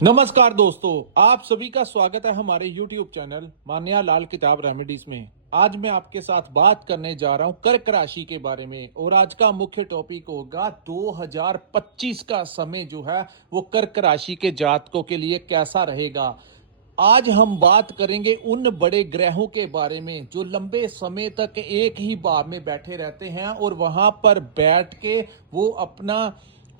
नमस्कार दोस्तों, आप सभी का स्वागत है हमारे YouTube चैनल मान्या लाल किताब रेमेडीज में। आज मैं आपके साथ बात करने जा रहा हूं कर्क राशि के बारे में और आज का मुख्य टॉपिक होगा 2025 का समय जो है वो कर्क राशि के जातकों के लिए कैसा रहेगा। आज हम बात करेंगे उन बड़े ग्रहों के बारे में जो लंबे समय तक एक ही भाव में बैठे रहते हैं और वहां पर बैठ के वो अपना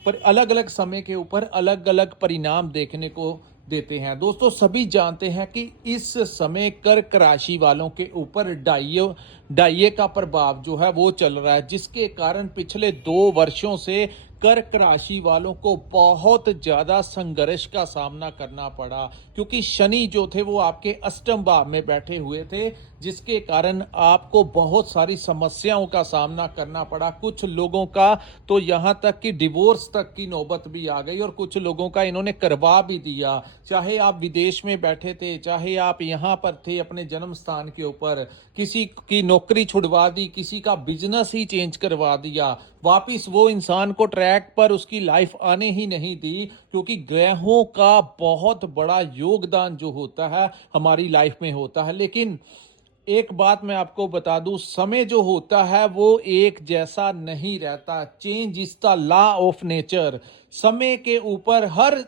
पर अलग अलग समय के ऊपर अलग अलग परिणाम देखने को देते हैं। दोस्तों, सभी जानते हैं कि इस समय कर्क राशि वालों के ऊपर डाइये डाइये का प्रभाव जो है वो चल रहा है, जिसके कारण पिछले 2 वर्षों से कर्क राशि वालों को बहुत ज्यादा संघर्ष का सामना करना पड़ा, क्योंकि शनि जो थे वो आपके अष्टम भाव में बैठे हुए थे, जिसके कारण आपको बहुत सारी समस्याओं का सामना करना पड़ा। कुछ लोगों का तो यहां तक कि डिवोर्स तक की नौबत भी आ गई और कुछ लोगों का इन्होंने करवा भी दिया। चाहे आप विदेश में बैठे थे, चाहे आप यहां पर थे अपने जन्म स्थान के ऊपर, किसी की नौकरी छुड़वा दी, किसी का बिजनेस ही चेंज करवा दिया, वापिस वो इंसान को ट्रैक पर उसकी लाइफ आने ही नहीं दी, क्योंकि ग्रहों का बहुत बड़ा योगदान जो होता है हमारी लाइफ में होता है। लेकिन एक बात मैं आपको बता दूं, समय जो होता है वो एक जैसा नहीं रहता। Change is the law of nature. समय के ऊपर हर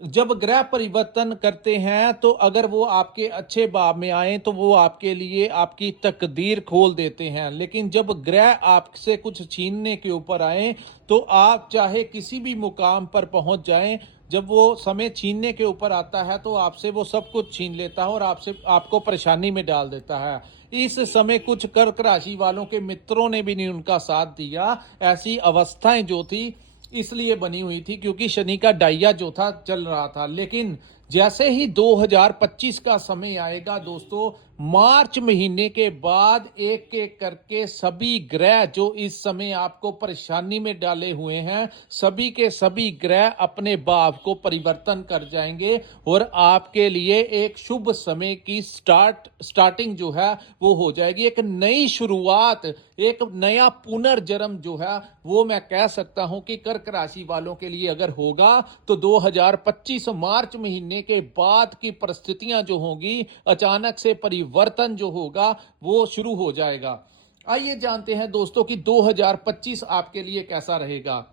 जब ग्रह परिवर्तन करते हैं तो अगर वो आपके अच्छे भाव में आए तो वो आपके लिए आपकी तकदीर खोल देते हैं, लेकिन जब ग्रह आपसे कुछ छीनने के ऊपर आए तो आप चाहे किसी भी मुकाम पर पहुंच जाएं, जब वो समय छीनने के ऊपर आता है तो आपसे वो सब कुछ छीन लेता है और आपसे आपको परेशानी में डाल देता है। इस समय कुछ कर्क राशि वालों के मित्रों ने भी नहीं उनका साथ दिया। ऐसी अवस्थाएं जो थी इसलिए बनी हुई थी क्योंकि शनि का डाइया जो था चल रहा था। लेकिन जैसे ही 2025 का समय आएगा दोस्तों, मार्च महीने के बाद एक एक करके सभी ग्रह जो इस समय आपको परेशानी में डाले हुए हैं, सभी के सभी ग्रह अपने भाव को परिवर्तन कर जाएंगे और आपके लिए एक शुभ समय की स्टार्टिंग जो है वो हो जाएगी। एक नई शुरुआत, एक नया पुनर्जन्म जो है वो मैं कह सकता हूं कि कर्क राशि वालों के लिए अगर होगा तो 2025 मार्च महीने के बाद की परिस्थितियां जो होंगी, अचानक से परिवर्तन जो होगा वो शुरू हो जाएगा। आइए जानते हैं दोस्तों कि 2025 आपके लिए कैसा रहेगा।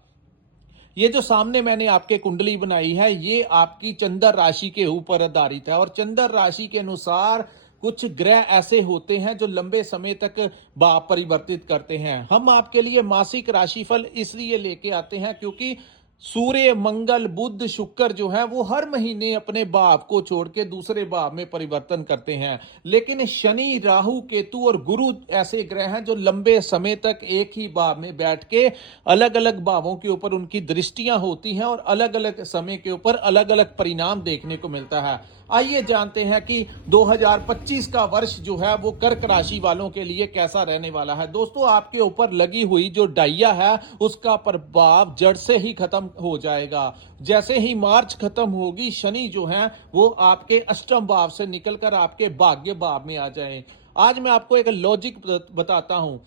ये जो सामने मैंने आपके कुंडली बनाई है ये आपकी चंद्र राशि के ऊपर आधारित है और चंद्र राशि के अनुसार कुछ ग्रह ऐसे होते हैं जो लंबे समय तक भाव परिवर्तित करते हैं। हम आपके लिए मासिक राशिफल इसलिए लेके आते हैं क्योंकि सूर्य, मंगल, बुध, शुक्र जो है वो हर महीने अपने भाव को छोड़ के दूसरे भाव में परिवर्तन करते हैं। लेकिन शनि, राहु, केतु और गुरु ऐसे ग्रह हैं जो लंबे समय तक एक ही भाव में बैठ के अलग अलग भावों के ऊपर उनकी दृष्टियां होती हैं और अलग अलग समय के ऊपर अलग अलग परिणाम देखने को मिलता है। आइए जानते हैं कि 2025 का वर्ष जो है वो कर्क राशि वालों के लिए कैसा रहने वाला है। दोस्तों, आपके ऊपर लगी हुई जो डाइया है उसका प्रभाव जड़ से ही खत्म हो जाएगा। जैसे ही मार्च खत्म होगी, शनि जो है वो आपके अष्टम भाव से निकलकर आपके भाग्य भाव में आ जाए। आज मैं आपको एक लॉजिक बताता हूं।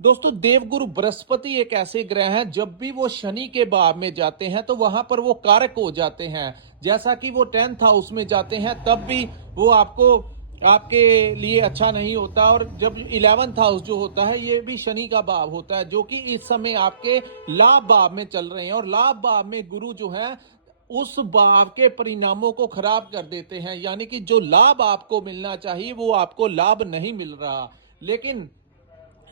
दोस्तों, देवगुरु बृहस्पति एक ऐसे ग्रह हैं, जब भी वो शनि के भाव में जाते हैं तो वहां पर वो कारक हो जाते हैं। जैसा कि वो 10th हाउस में जाते हैं तब भी वो आपको आपके लिए अच्छा नहीं होता, और जब 11th हाउस जो होता है ये भी शनि का भाव होता है, जो कि इस समय आपके लाभ भाव में चल रहे हैं और लाभ भाव में गुरु जो है उस भाव के परिणामों को खराब कर देते हैं। यानी कि जो लाभ आपको मिलना चाहिए वो आपको लाभ नहीं मिल रहा। लेकिन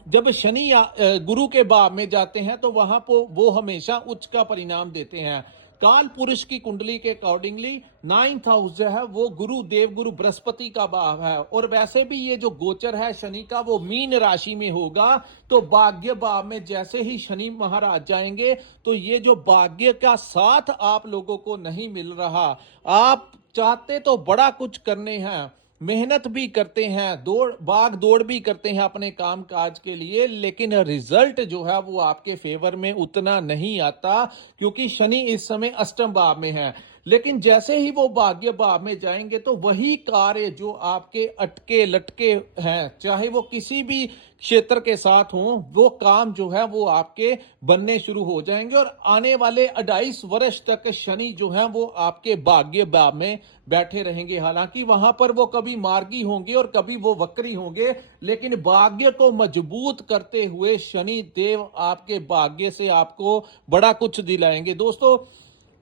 जब शनि या गुरु के भाव में जाते हैं तो वहां पर वो हमेशा उच्च का परिणाम देते हैं। काल पुरुष की कुंडली के अकॉर्डिंगली 9th हाउस जो है वो गुरु, देव गुरु बृहस्पति का भाव है, और वैसे भी ये जो गोचर है शनि का वो मीन राशि में होगा। तो भाग्य भाव में जैसे ही शनि महाराज जाएंगे तो ये जो भाग्य का साथ आप लोगों को नहीं मिल रहा, आप चाहते तो बड़ा कुछ करने हैं, मेहनत भी करते हैं, दौड़ भाग दौड़ भी करते हैं अपने काम काज के लिए, लेकिन रिजल्ट जो है वो आपके फेवर में उतना नहीं आता, क्योंकि शनि इस समय अष्टम भाव में है। लेकिन जैसे ही वो भाग्य भाव में जाएंगे तो वही कार्य जो आपके अटके लटके हैं, चाहे वो किसी भी क्षेत्र के साथ हों, वो काम जो है वो आपके बनने शुरू हो जाएंगे और आने वाले 2.5 वर्ष तक शनि जो है वो आपके भाग्य भाव में बैठे रहेंगे। हालांकि वहां पर वो कभी मार्गी होंगे और कभी वो वक्री होंगे, लेकिन भाग्य को मजबूत करते हुए शनि देव आपके भाग्य से आपको बड़ा कुछ दिलाएंगे। दोस्तों,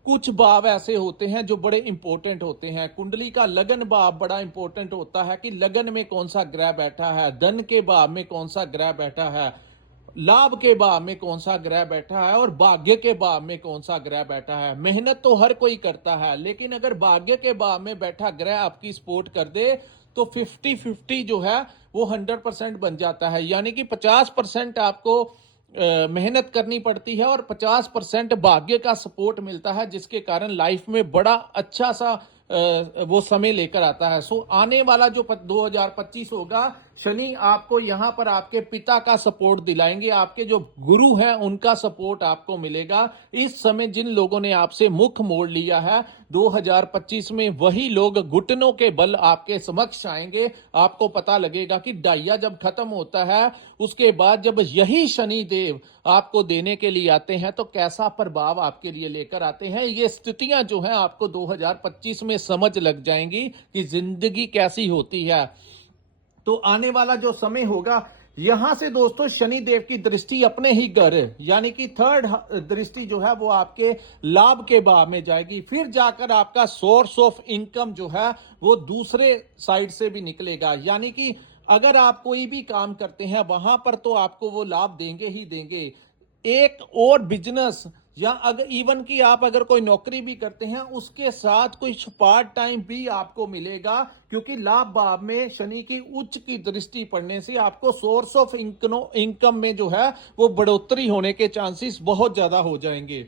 कुछ भाव ऐसे होते हैं जो बड़े इंपॉर्टेंट होते हैं। कुंडली का लगन भाव बड़ा इंपॉर्टेंट होता है कि लगन में कौन सा ग्रह बैठा है, धन के भाव में कौन सा ग्रह बैठा है, लाभ के भाव में कौन सा ग्रह बैठा है और भाग्य के भाव में कौन सा ग्रह बैठा है। मेहनत तो हर कोई करता है, लेकिन अगर भाग्य के भाव में बैठा ग्रह आपकी सपोर्ट कर दे तो 50-50 जो है वो 100% बन जाता है। यानी कि 50% आपको मेहनत करनी पड़ती है और 50% भाग्य का सपोर्ट मिलता है, जिसके कारण लाइफ में बड़ा अच्छा सा वो समय लेकर आता है। सो आने वाला जो 2025 होगा, शनि आपको यहां पर आपके पिता का सपोर्ट दिलाएंगे, आपके जो गुरु हैं उनका सपोर्ट आपको मिलेगा। इस समय जिन लोगों ने आपसे मुख मोड़ लिया है, 2025 में वही लोग घुटनों के बल आपके समक्ष आएंगे। आपको पता लगेगा कि डाइया जब खत्म होता है, उसके बाद जब यही शनि देव आपको देने के लिए आते हैं तो कैसा प्रभाव आपके लिए लेकर आते हैं, ये स्थितियां जो हैं आपको 2025 में समझ लग जाएंगी कि जिंदगी कैसी होती है। तो आने वाला जो समय होगा, यहां से दोस्तों शनि देव की दृष्टि अपने ही घर यानी कि थर्ड दृष्टि जो है वो आपके लाभ के भाव में जाएगी। फिर जाकर आपका सोर्स ऑफ इनकम जो है वो दूसरे साइड से भी निकलेगा। यानी कि अगर आप कोई भी काम करते हैं वहां पर तो आपको वो लाभ देंगे ही देंगे। एक और बिजनेस या अगर इवन कि आप अगर कोई नौकरी भी करते हैं उसके साथ कुछ पार्ट टाइम भी आपको मिलेगा, क्योंकि लाभ भाव में शनि की उच्च की दृष्टि पड़ने से आपको सोर्स ऑफ इनकम में जो है वो बढ़ोतरी होने के चांसेस बहुत ज्यादा हो जाएंगे।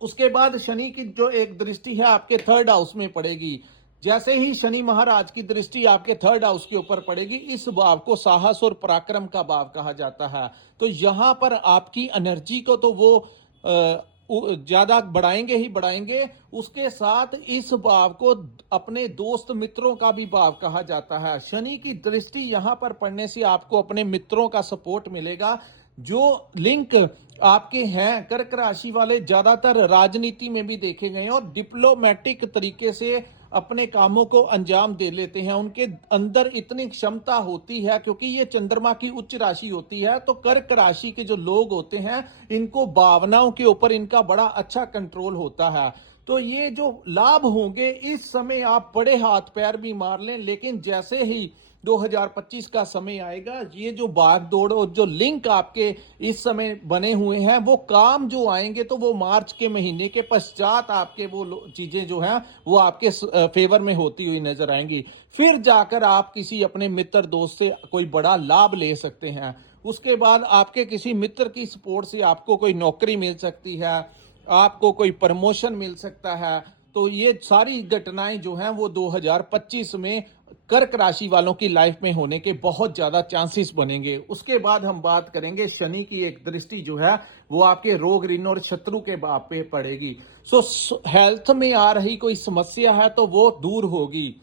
उसके बाद शनि की जो एक दृष्टि है आपके थर्ड हाउस में पड़ेगी। जैसे ही शनि महाराज की दृष्टि आपके थर्ड हाउस के ऊपर पड़ेगी, इस भाव को साहस और पराक्रम का भाव कहा जाता है। तो यहां पर आपकी एनर्जी को तो वो ज्यादा बढ़ाएंगे ही बढ़ाएंगे, उसके साथ इस भाव को अपने दोस्त मित्रों का भी भाव कहा जाता है। शनि की दृष्टि यहां पर पड़ने से आपको अपने मित्रों का सपोर्ट मिलेगा। जो लिंक आपके हैं कर्क राशि वाले ज्यादातर राजनीति में भी देखे गए हैं और डिप्लोमेटिक तरीके से अपने कामों को अंजाम दे लेते हैं। उनके अंदर इतनी क्षमता होती है, क्योंकि ये चंद्रमा की उच्च राशि होती है। तो कर्क राशि के जो लोग होते हैं, इनको भावनाओं के ऊपर इनका बड़ा अच्छा कंट्रोल होता है। तो ये जो लाभ होंगे, इस समय आप बड़े हाथ पैर भी मार लें, लेकिन जैसे ही 2025 का समय आएगा, ये जो भाग दौड़ और जो लिंक आपके इस समय बने हुए हैं, वो काम जो आएंगे तो वो मार्च के महीने के पश्चात आपके वो चीजें जो हैं वो आपके फेवर में होती हुई नजर आएंगी। फिर जाकर आप किसी अपने मित्र दोस्त से कोई बड़ा लाभ ले सकते हैं। उसके बाद आपके किसी मित्र की सपोर्ट से आपको कोई नौकरी मिल सकती है, आपको कोई प्रमोशन मिल सकता है। तो ये सारी घटनाएं जो हैं वो 2025 में कर्क राशि वालों की लाइफ में होने के बहुत ज्यादा चांसेस बनेंगे। उसके बाद हम बात करेंगे शनि की एक दृष्टि जो है वो आपके रोग ऋण और शत्रु के भाव पे पड़ेगी। सो हेल्थ में आ रही कोई समस्या है तो वो दूर होगी।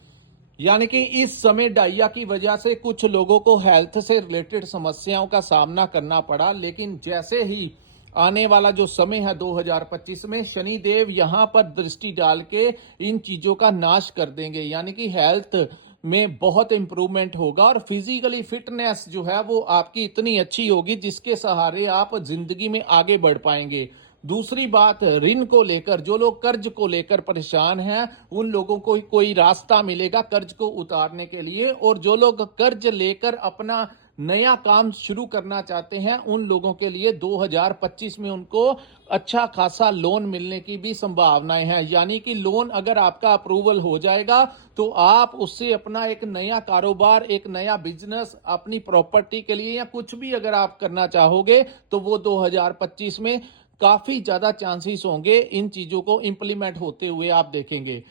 यानी कि इस समय डाइया की वजह से कुछ लोगों को हेल्थ से रिलेटेड समस्याओं का सामना करना पड़ा, लेकिन जैसे ही आने वाला जो समय है 2025 में, शनि देव यहां पर दृष्टि डाल के इन चीजों का नाश कर देंगे। यानी कि हेल्थ में बहुत इंप्रूवमेंट होगा और फिजिकली फिटनेस जो है वो आपकी इतनी अच्छी होगी जिसके सहारे आप जिंदगी में आगे बढ़ पाएंगे। दूसरी बात, ऋण को लेकर जो लोग कर्ज को लेकर परेशान हैं, उन लोगों को कोई रास्ता मिलेगा कर्ज को उतारने के लिए। और जो लोग कर्ज लेकर अपना नया काम शुरू करना चाहते हैं, उन लोगों के लिए 2025 में उनको अच्छा खासा लोन मिलने की भी संभावनाएं हैं। यानी कि लोन अगर आपका अप्रूवल हो जाएगा तो आप उससे अपना एक नया कारोबार, एक नया बिजनेस, अपनी प्रॉपर्टी के लिए या कुछ भी अगर आप करना चाहोगे तो वो 2025 में काफी ज्यादा चांसेस होंगे इन चीजों को इंप्लीमेंट होते हुए आप देखेंगे।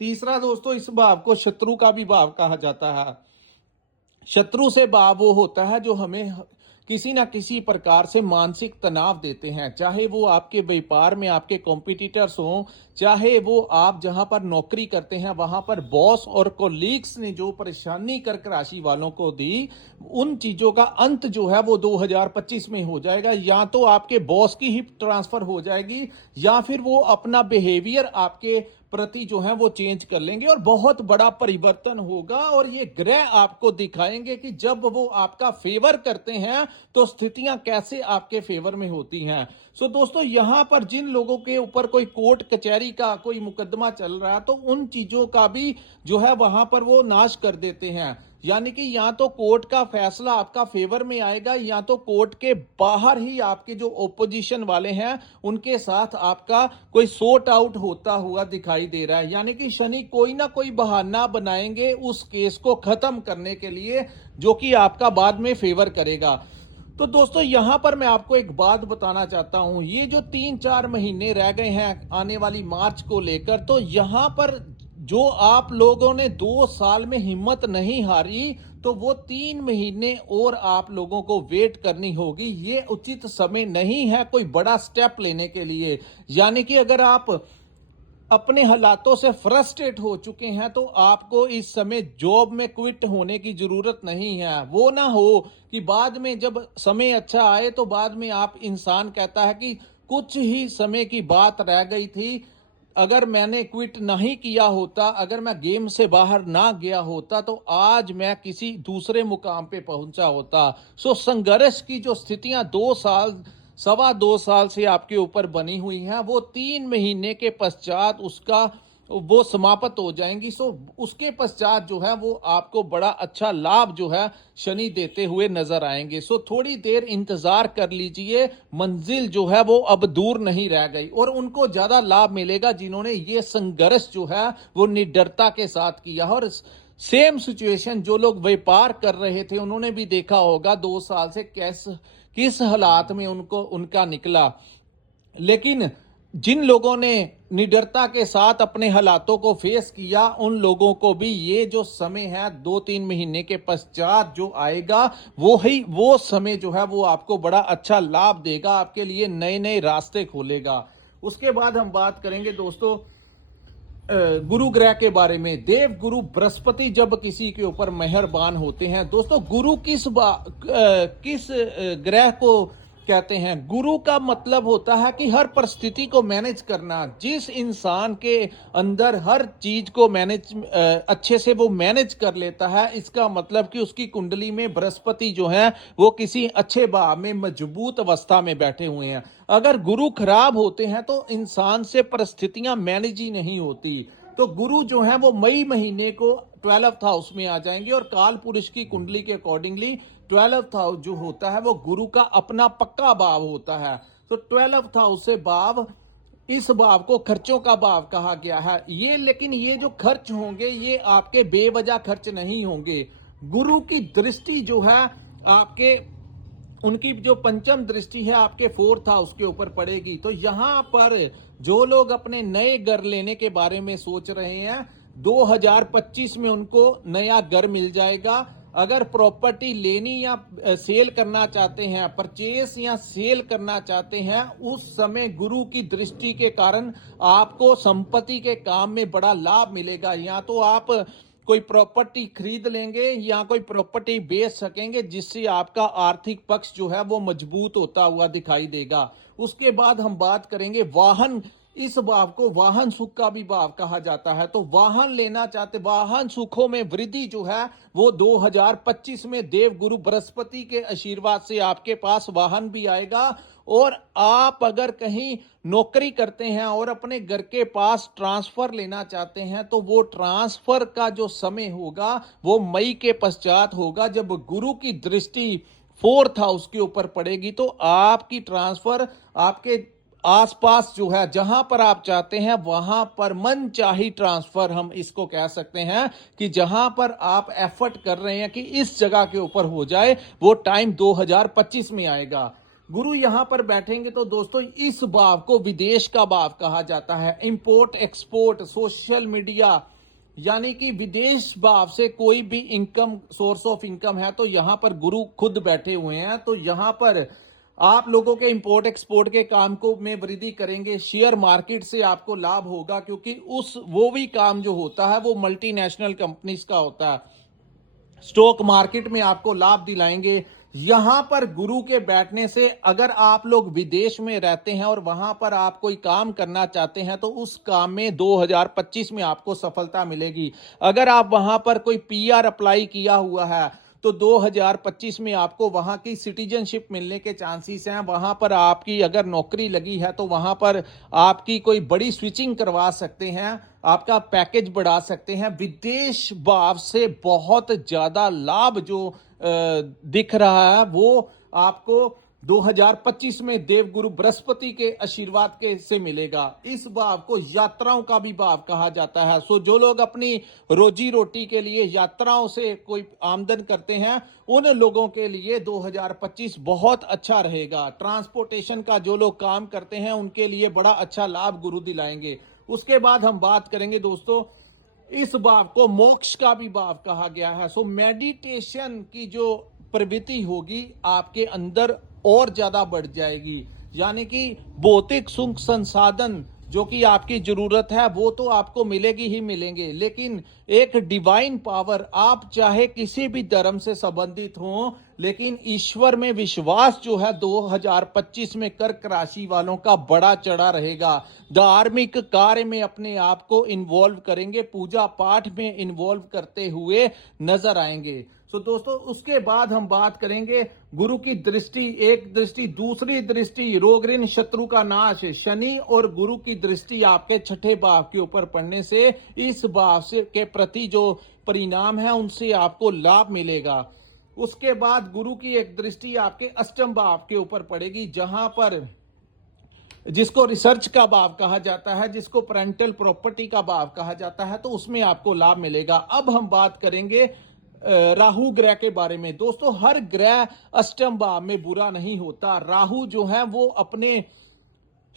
तीसरा दोस्तों, इस भाव को शत्रु का भी भाव कहा जाता है। शत्रु से भाव वो होता है जो हमें किसी ना किसी प्रकार से मानसिक तनाव देते हैं, चाहे वो आपके व्यापार में आपके कॉम्पिटिटर्स हों, चाहे वो आप जहां पर नौकरी करते हैं वहां पर बॉस और कोलीग्स ने जो परेशानी कर्क राशि वालों को दी, उन चीजों का अंत जो है वो 2025 में हो जाएगा। या तो आपके बॉस की ही ट्रांसफर हो जाएगी या फिर वो अपना बिहेवियर आपके प्रति जो है वो चेंज कर लेंगे और बहुत बड़ा परिवर्तन होगा। और ये ग्रह आपको दिखाएंगे कि जब वो आपका फेवर करते हैं तो स्थितियां कैसे आपके फेवर में होती हैं। सो दोस्तों, यहां पर जिन लोगों के ऊपर कोई कोर्ट कचहरी का कोई मुकदमा चल रहा है तो उन चीजों का भी जो है वहां पर वो नाश कर देते हैं। यानी कि या तो कोर्ट का फैसला आपका फेवर में आएगा या तो कोर्ट के बाहर ही आपके जो ओपोजिशन वाले हैं उनके साथ आपका कोई सॉर्ट आउट होता हुआ दिखाई दे रहा है। यानी कि शनि कोई ना कोई बहाना बनाएंगे उस केस को खत्म करने के लिए, जो कि आपका बाद में फेवर करेगा। तो दोस्तों, यहां पर मैं आपको एक बात बताना चाहता हूं, ये जो 3-4 महीने रह गए हैं आने वाली मार्च को लेकर, तो यहां पर जो आप लोगों ने 2 साल में हिम्मत नहीं हारी, तो वो 3 महीने और आप लोगों को वेट करनी होगी। ये उचित समय नहीं है कोई बड़ा स्टेप लेने के लिए। यानी कि अगर आप अपने हालातों से फ्रस्ट्रेट हो चुके हैं तो आपको इस समय जॉब में क्विट होने की जरूरत नहीं है। वो ना हो कि बाद में जब समय अच्छा आए तो बाद में आप इंसान कहता है कि कुछ ही समय की बात रह गई थी, अगर मैंने क्विट नहीं किया होता, अगर मैं गेम से बाहर ना गया होता तो आज मैं किसी दूसरे मुकाम पे पहुंचा होता। सो संघर्ष की जो स्थितियां 2 साल 2.25 साल से आपके ऊपर बनी हुई हैं वो 3 महीने के पश्चात उसका वो समाप्त हो जाएंगी। सो उसके पश्चात जो है वो आपको बड़ा अच्छा लाभ जो है शनि देते हुए नजर आएंगे। सो थोड़ी देर इंतजार कर लीजिए, मंजिल जो है वो अब दूर नहीं रह गई और उनको ज्यादा लाभ मिलेगा जिन्होंने ये संघर्ष जो है वो निडरता के साथ किया। और सेम सिचुएशन जो लोग व्यापार कर रहे थे उन्होंने भी देखा होगा 2 साल से किस हालात में उनको उनका निकला। लेकिन जिन लोगों ने निडरता के साथ अपने हालातों को फेस किया उन लोगों को भी ये जो समय है 2-3 महीने के पश्चात जो आएगा वो समय जो है वो आपको बड़ा अच्छा लाभ देगा, आपके लिए नए नए रास्ते खोलेगा। उसके बाद हम बात करेंगे दोस्तों गुरु ग्रह के बारे में। देव गुरु बृहस्पति जब किसी के ऊपर मेहरबान होते हैं दोस्तों, गुरु किस ग्रह को कहते हैं? गुरु का मतलब होता है कि हर परिस्थिति को मैनेज करना। जिस इंसान के अंदर हर चीज को अच्छे से वो मैनेज कर लेता है, इसका मतलब कि उसकी कुंडली में बृहस्पति जो है वो किसी अच्छे भाव में मजबूत अवस्था में बैठे हुए हैं। अगर गुरु खराब होते हैं तो इंसान से परिस्थितियां मैनेज ही नहीं होती। तो गुरु जो है वो मई महीने को 12th हाउस में आ जाएंगे और काल पुरुष की कुंडली के अकॉर्डिंगली 12th हाउस जो होता है वो गुरु का अपना पक्का भाव होता है। तो 12th हाउस से भाव, इस भाव को खर्चों का भाव कहा गया है। लेकिन ये जो खर्च होंगे ये आपके बेवजह खर्च नहीं होंगे। गुरु की दृष्टि जो है आपके, उनकी जो पंचम दृष्टि है आपके 4th हाउस के ऊपर पड़ेगी। तो यहां पर जो लोग अपने नए घर लेने के बारे में सोच रहे हैं 2025 में उनको नया घर मिल जाएगा। अगर प्रॉपर्टी लेनी या सेल करना चाहते हैं, परचेस या सेल करना चाहते हैं, उस समय गुरु की दृष्टि के कारण आपको संपत्ति के काम में बड़ा लाभ मिलेगा। या तो आप कोई प्रॉपर्टी खरीद लेंगे या कोई प्रॉपर्टी बेच सकेंगे जिससे आपका आर्थिक पक्ष जो है वो मजबूत होता हुआ दिखाई देगा। उसके बाद हम बात करेंगे वाहन। इस भाव को वाहन सुख का भी भाव कहा जाता है। तो वाहन लेना चाहते, वाहन सुखों में वृद्धि जो है वो 2025 में देव गुरु बृहस्पति के आशीर्वाद से आपके पास वाहन भी आएगा। और आप अगर कहीं नौकरी करते हैं और अपने घर के पास ट्रांसफर लेना चाहते हैं तो वो ट्रांसफर का जो समय होगा वो मई के पश्चात होगा, जब गुरु की दृष्टि 4th हाउस के ऊपर पड़ेगी। तो आपकी ट्रांसफर आपके आसपास जो है जहां पर आप चाहते हैं वहां पर मनचाही ट्रांसफर, हम इसको कह सकते हैं कि जहां पर आप एफर्ट कर रहे हैं कि इस जगह के ऊपर हो जाए, वो टाइम 2025 में आएगा। गुरु यहां पर बैठेंगे तो दोस्तों इस भाव को विदेश का भाव कहा जाता है। इंपोर्ट एक्सपोर्ट, सोशल मीडिया, यानी कि विदेश भाव से कोई भी इनकम, सोर्स ऑफ इनकम है तो यहां पर गुरु खुद बैठे हुए हैं। तो यहां पर आप लोगों के इंपोर्ट एक्सपोर्ट के काम को में वृद्धि करेंगे। शेयर मार्केट से आपको लाभ होगा, क्योंकि वो भी काम जो होता है वो मल्टीनेशनल कंपनीज का होता है। स्टॉक मार्केट में आपको लाभ दिलाएंगे। यहां पर गुरु के बैठने से अगर आप लोग विदेश में रहते हैं और वहां पर आप कोई काम करना चाहते हैं तो उस काम में 2025 में आपको सफलता मिलेगी। अगर आप वहां पर कोई पीआर अप्लाई किया हुआ है तो 2025 में आपको वहां की सिटीजनशिप मिलने के चांसेस हैं। वहां पर आपकी अगर नौकरी लगी है तो वहां पर आपकी कोई बड़ी स्विचिंग करवा सकते हैं, आपका पैकेज बढ़ा सकते हैं। विदेश भाव से बहुत ज्यादा लाभ जो दिख रहा है वो आपको 2025 में देवगुरु बृहस्पति के आशीर्वाद के से मिलेगा। इस भाव को यात्राओं का भी भाव कहा जाता है। सो जो लोग अपनी रोजी रोटी के लिए यात्राओं से कोई आमदन करते हैं उन लोगों के लिए 2025 बहुत अच्छा रहेगा। ट्रांसपोर्टेशन का जो लोग काम करते हैं उनके लिए बड़ा अच्छा लाभ गुरु दिलाएंगे। उसके बाद हम बात करेंगे दोस्तों, इस भाव को मोक्ष का भी भाव कहा गया है। सो मेडिटेशन की जो प्रवृत्ति होगी आपके अंदर और ज्यादा बढ़ जाएगी। यानी कि भौतिक सुख संसाधन जो कि आपकी जरूरत है वो तो आपको मिलेगी ही मिलेंगे, लेकिन एक डिवाइन पावर, आप चाहे किसी भी धर्म से संबंधित हो लेकिन ईश्वर में विश्वास जो है 2025 में कर्क राशि वालों का बड़ा चढ़ा रहेगा। धार्मिक कार्य में अपने आप को इन्वॉल्व करेंगे, पूजा पाठ में इन्वॉल्व करते हुए नजर आएंगे। सो दोस्तों, उसके बाद हम बात करेंगे गुरु की दृष्टि, एक दृष्टि, दूसरी दृष्टि, रोग ऋण शत्रु का नाश, शनि और गुरु की दृष्टि आपके छठे भाव के ऊपर पड़ने से इस भाव से के प्रति जो परिणाम है उनसे आपको लाभ मिलेगा। उसके बाद गुरु की एक दृष्टि आपके अष्टम भाव के ऊपर पड़ेगी, जहां पर जिसको रिसर्च का भाव कहा जाता है, जिसको पेरेंटल प्रॉपर्टी का भाव कहा जाता है, तो उसमें आपको लाभ मिलेगा। अब हम बात करेंगे राहु ग्रह के बारे में। दोस्तों, हर ग्रह अष्टम भाव में बुरा नहीं होता। राहु जो है वो अपने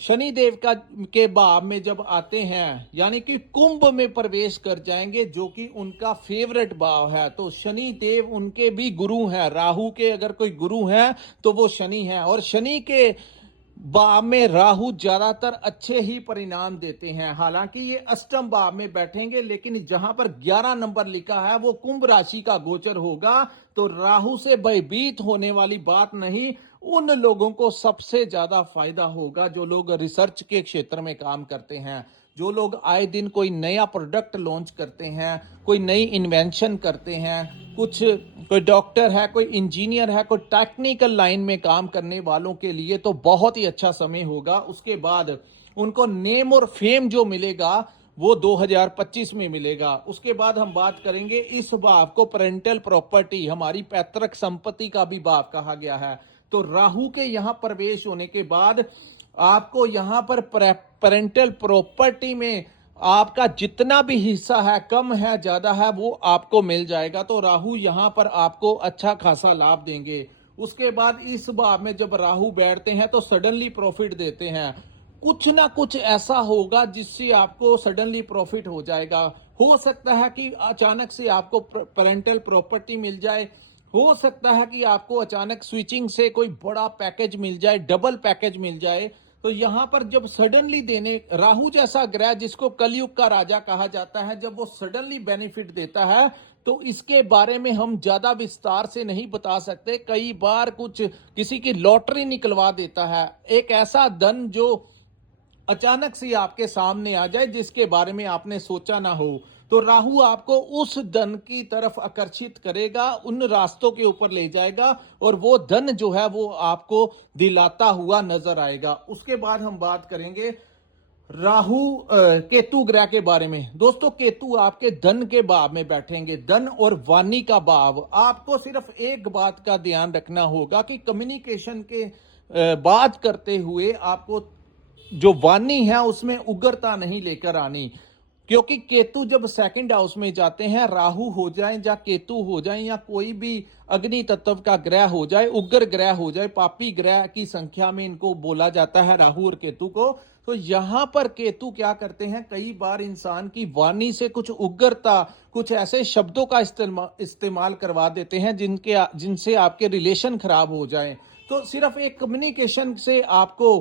शनिदेव के भाव में जब आते हैं यानी कि कुंभ में प्रवेश कर जाएंगे, जो कि उनका फेवरेट भाव है। तो शनि देव उनके भी गुरु हैं। राहु के अगर कोई गुरु हैं तो वो शनि है, और शनि के भाव में राहु ज्यादातर अच्छे ही परिणाम देते हैं। हालांकि ये अष्टम भाव में बैठेंगे, लेकिन जहां पर 11 नंबर लिखा है वो कुंभ राशि का गोचर होगा। तो राहु से भयभीत होने वाली बात नहीं। उन लोगों को सबसे ज्यादा फायदा होगा जो लोग रिसर्च के क्षेत्र में काम करते हैं, जो लोग आए दिन कोई नया प्रोडक्ट लॉन्च करते हैं, कोई नई इन्वेंशन करते हैं, कोई डॉक्टर है, कोई इंजीनियर है, कोई टेक्निकल लाइन में काम करने वालों के लिए तो बहुत ही अच्छा समय होगा। उसके बाद उनको नेम और फेम जो मिलेगा वो 2025 में मिलेगा। उसके बाद हम बात करेंगे, इस भाव को पेरेंटल प्रॉपर्टी, हमारी पैतृक संपत्ति का भी भाव कहा गया है। तो राहु के यहां प्रवेश होने के बाद आपको यहां पर पेरेंटल प्रॉपर्टी में आपका जितना भी हिस्सा है, कम है ज्यादा है, वो आपको मिल जाएगा। तो राहु यहां पर आपको अच्छा खासा लाभ देंगे। उसके बाद इस भाव में जब राहु बैठते हैं तो सडनली प्रॉफिट देते हैं। कुछ ना कुछ ऐसा होगा जिससे आपको सडनली प्रॉफिट हो जाएगा। हो सकता है कि अचानक से आपको पेरेंटल प्रॉपर्टी मिल जाए, हो सकता है कि आपको अचानक स्विचिंग से कोई बड़ा पैकेज मिल जाए, डबल पैकेज मिल जाए। तो यहां पर जब सडनली देने, राहु जैसा ग्रह जिसको कलयुग का राजा कहा जाता है, जब वो सडनली बेनिफिट देता है तो इसके बारे में हम ज्यादा विस्तार से नहीं बता सकते। कई बार कुछ किसी की लॉटरी निकलवा देता है, एक ऐसा धन जो अचानक से आपके सामने आ जाए जिसके बारे में आपने सोचा ना हो। तो राहु आपको उस धन की तरफ आकर्षित करेगा, उन रास्तों के ऊपर ले जाएगा और वो धन जो है वो आपको दिलाता हुआ नजर आएगा। उसके बाद हम बात करेंगे राहु केतु ग्रह के बारे में। दोस्तों, केतु आपके धन के भाव में बैठेंगे, धन और वाणी का भाव। आपको सिर्फ एक बात का ध्यान रखना होगा कि कम्युनिकेशन के बात करते हुए आपको जो वाणी है उसमें उग्रता नहीं लेकर आनी, क्योंकि केतु जब सेकंड हाउस में जाते हैं, राहु हो जाए या केतु हो जाए या कोई भी अग्नि तत्व का ग्रह हो जाए, उग्र ग्रह हो जाए, पापी ग्रह की संख्या में इनको बोला जाता है राहु और केतु को। तो यहाँ पर केतु क्या करते हैं, कई बार इंसान की वाणी से कुछ उग्रता, कुछ ऐसे शब्दों का इस्तेमाल करवा देते हैं जिनसे आपके रिलेशन खराब हो जाएं। तो सिर्फ एक कम्युनिकेशन से आपको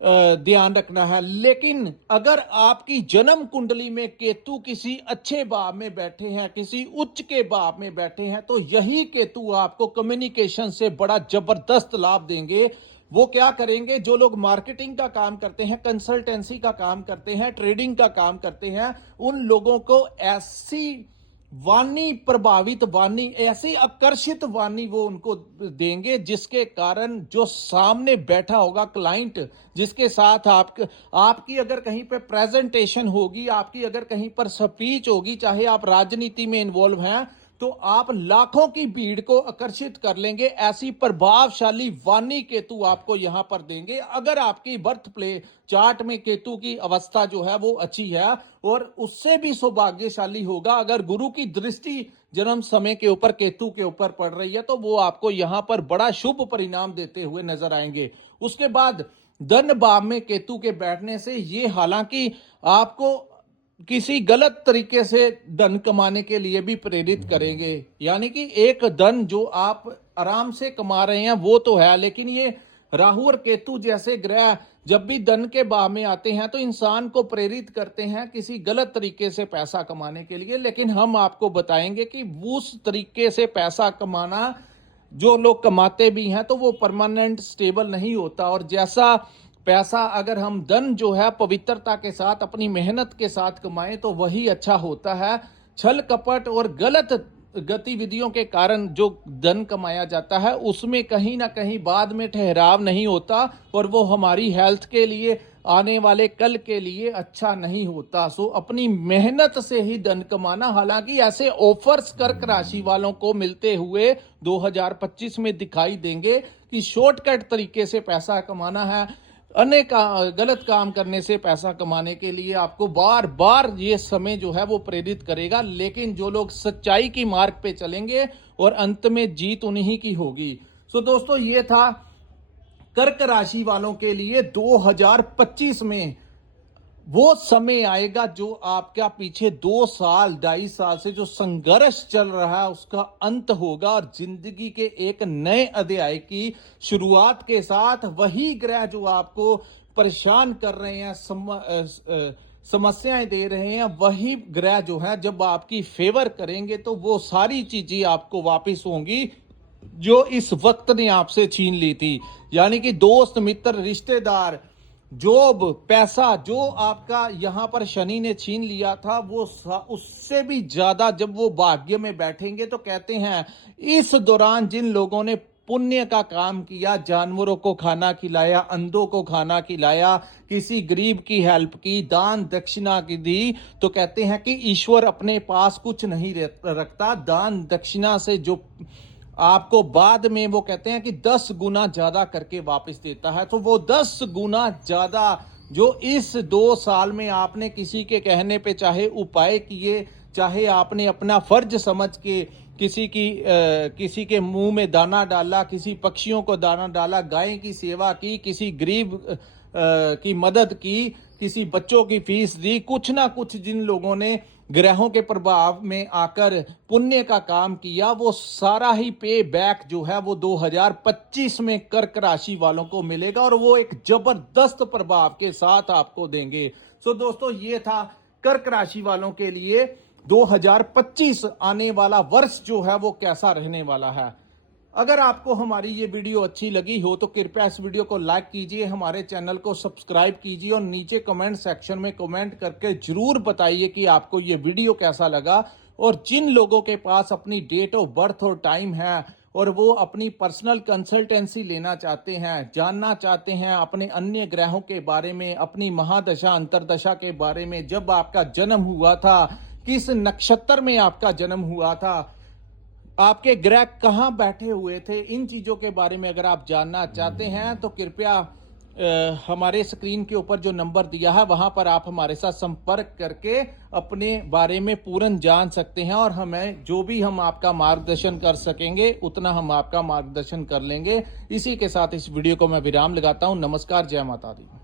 ध्यान रखना है। लेकिन अगर आपकी जन्म कुंडली में केतु किसी अच्छे भाव में बैठे हैं, किसी उच्च के भाव में बैठे हैं, तो यही केतु आपको कम्युनिकेशन से बड़ा जबरदस्त लाभ देंगे। वो क्या करेंगे, जो लोग मार्केटिंग का काम करते हैं, कंसल्टेंसी का काम करते हैं, ट्रेडिंग का काम करते हैं, उन लोगों को ऐसी वाणी प्रभावित वाणी, ऐसी आकर्षित वाणी वो उनको देंगे जिसके कारण जो सामने बैठा होगा क्लाइंट, जिसके साथ आपकी अगर कहीं पे प्रेजेंटेशन होगी, आपकी अगर कहीं पर स्पीच होगी, चाहे आप राजनीति में इन्वॉल्व हैं, तो आप लाखों की भीड़ को आकर्षित कर लेंगे। ऐसी प्रभावशाली वाणी केतु आपको यहां पर देंगे अगर आपकी बर्थ प्ले चार्ट में केतु की अवस्था जो है वो अच्छी है। और उससे भी सौभाग्यशाली होगा अगर गुरु की दृष्टि जन्म समय के ऊपर केतु के ऊपर पड़ रही है, तो वो आपको यहां पर बड़ा शुभ परिणाम देते हुए नजर आएंगे। उसके बाद धन भाव में केतु के बैठने से ये हालांकि आपको किसी गलत तरीके से धन कमाने के लिए भी प्रेरित करेंगे। यानी कि एक धन जो आप आराम से कमा रहे हैं वो तो है, लेकिन ये राहु और केतु जैसे ग्रह जब भी धन के भाव में आते हैं तो इंसान को प्रेरित करते हैं किसी गलत तरीके से पैसा कमाने के लिए। लेकिन हम आपको बताएंगे कि उस तरीके से पैसा कमाना जो लोग कमाते भी हैं तो वो परमानेंट स्टेबल नहीं होता। और जैसा पैसा अगर हम धन जो है पवित्रता के साथ, अपनी मेहनत के साथ कमाएं तो वही अच्छा होता है। छल कपट और गलत गतिविधियों के कारण जो धन कमाया जाता है उसमें कहीं ना कहीं बाद में ठहराव नहीं होता और वो हमारी हेल्थ के लिए, आने वाले कल के लिए अच्छा नहीं होता। सो अपनी मेहनत से ही धन कमाना। हालांकि ऐसे ऑफर्स कर्क राशि वालों को मिलते हुए 2025 में दिखाई देंगे कि शॉर्टकट तरीके से पैसा कमाना है, अनेक गलत काम करने से पैसा कमाने के लिए आपको बार बार ये समय जो है वो प्रेरित करेगा। लेकिन जो लोग सच्चाई की मार्ग पे चलेंगे और अंत में जीत उन्हीं की होगी। सो दोस्तों, ये था कर्क राशि वालों के लिए 2025 में वो समय आएगा जो आपका पीछे 2 साल 2.5 साल से जो संघर्ष चल रहा है उसका अंत होगा और जिंदगी के एक नए अध्याय की शुरुआत के साथ वही ग्रह जो आपको परेशान कर रहे हैं, समस्याएं दे रहे हैं, वही ग्रह जो है जब आपकी फेवर करेंगे तो वो सारी चीजें आपको वापस होंगी जो इस वक्त ने आपसे छीन ली थी। यानी कि दोस्त, मित्र, रिश्तेदार, जॉब, पैसा जो आपका यहां पर शनि ने छीन लिया था वो उससे भी ज्यादा जब वो भाग्य में बैठेंगे तो कहते हैं इस दौरान जिन लोगों ने पुण्य का काम किया, जानवरों को खाना खिलाया, अंधों को खाना खिलाया, किसी गरीब की हेल्प की, दान दक्षिणा की दी, तो कहते हैं कि ईश्वर अपने पास कुछ नहीं रखता। दान दक्षिणा से जो आपको बाद में वो कहते हैं कि 10 गुना ज्यादा करके वापस देता है। तो वो 10 गुना ज्यादा जो इस 2 साल में आपने किसी के कहने पे चाहे उपाय किए, चाहे आपने अपना फर्ज समझ के किसी के मुंह में दाना डाला, किसी पक्षियों को दाना डाला, गाय की सेवा की, किसी गरीब की मदद की, किसी बच्चों की फीस दी, कुछ ना कुछ जिन लोगों ने ग्रहों के प्रभाव में आकर पुण्य का काम किया वो सारा ही पे बैक जो है वो 2025 में कर्क राशि वालों को मिलेगा और वो एक जबरदस्त प्रभाव के साथ आपको देंगे। सो दोस्तों, ये था कर्क राशि वालों के लिए 2025 आने वाला वर्ष जो है वो कैसा रहने वाला है। अगर आपको हमारी ये वीडियो अच्छी लगी हो तो कृपया इस वीडियो को लाइक कीजिए, हमारे चैनल को सब्सक्राइब कीजिए और नीचे कमेंट सेक्शन में कमेंट करके जरूर बताइए कि आपको ये वीडियो कैसा लगा। और जिन लोगों के पास अपनी डेट ऑफ बर्थ और टाइम है और वो अपनी पर्सनल कंसल्टेंसी लेना चाहते हैं, जानना चाहते हैं अपने अन्य ग्रहों के बारे में, अपनी महादशा अंतरदशा के बारे में, जब आपका जन्म हुआ था, किस नक्षत्र में आपका जन्म हुआ था, आपके ग्रह कहाँ बैठे हुए थे, इन चीजों के बारे में अगर आप जानना चाहते हैं तो कृपया हमारे स्क्रीन के ऊपर जो नंबर दिया है वहां पर आप हमारे साथ संपर्क करके अपने बारे में पूर्ण जान सकते हैं और हमें जो भी हम आपका मार्गदर्शन कर सकेंगे उतना हम आपका मार्गदर्शन कर लेंगे। इसी के साथ इस वीडियो को मैं विराम लगाता हूं। नमस्कार, जय माता दी।